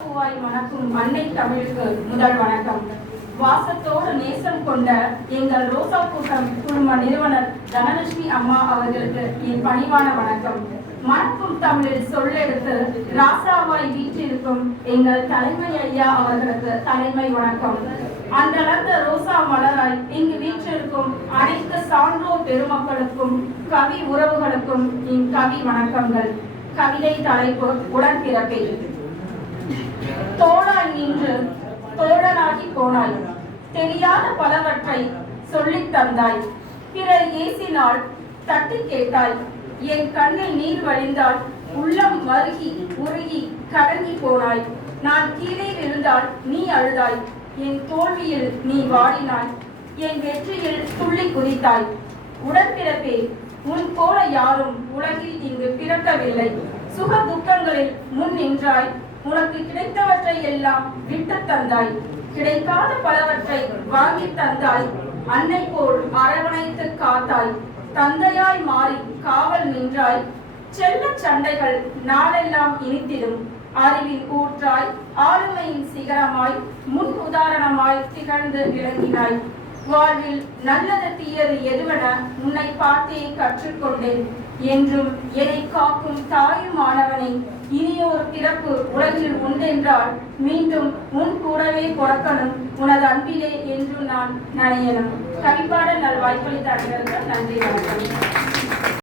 பூவாய் மணக்கும் அன்னை தமிழுக்கு முதல் வணக்கம். வாசத்தோடு நேசம் கொண்ட எங்கள் ரோசா கூட்டம் குழும நிறுவனர் தனலட்சுமி அம்மா அவர்களுக்கு என் பணிவான வணக்கம். மணக்கும் தமிழில் சொல்லெடுத்து ராசாவாய் வீற்றிருக்கும் எங்கள் தலைமை ஐயா அவர்களுக்கு தலைமை வணக்கம். அன்றளந்த ரோசா மலராய் இங்கு வீற்றிருக்கும் அனைத்து சான்றோர் பெருமக்களுக்கும் கவி உறவுகளுக்கும் என் கவி வணக்கங்கள். கவிதை தலைப்பு உடன்பிறப்பே. தோளாய் நின்று தோழனாகி போனாய், தெரியாத பலவற்றை சொல்லித் தந்தாய், பிறர் ஏசினால் தட்டி கேட்டாய், என் கண்ணில் நீர் வழிந்தால் உள்ளம் மருகி உருகி கலங்கி போனாய். நான் கீழே விழுந்தால் நீ அழுதாய், என் தோல்வியில் நீ வாடினாய், என் வெற்றியில் துள்ளி குதித்தாய். உடன்பிறப்பே, உன் போல யாரும் உலகில் இங்கு பிறக்கவில்லை. சுக துக்கங்களில் முன் நின்றாய், உனக்கு கிடைத்தவற்றை எல்லாம் விட்டு தந்தாய், கிடைக்காத பலவற்றை வாங்கி தந்தாய், அன்னை போல் அரவணைத்து காத்தாய், தந்தையாய் மாறி காவல் நின்றாய். செல்ல சண்டைகள் நாளெல்லாம் இனித்திடும், அறிவின் ஊற்றாய் ஆளுமையின் சிகரமாய் முன் உதாரணமாய் திகழ்ந்து விளங்கினாய். வாழ்வில் நல்லது தீயது எதுவென உன்னை பார்த்தே கற்றுக்கொண்டேன். என்றும் என்னை காக்கும் தாயுமானவனை, இனியொரு பிறப்பு உலகில் உண்டென்றால் மீண்டும் உன் கூடவே பிறக்கணும், உனது அன்பிலே என்று நான் நனையணும். கவிப்பாடல் நல் வாய்ப்பளித்த அனைவருக்கும் நன்றி, வணக்கம்.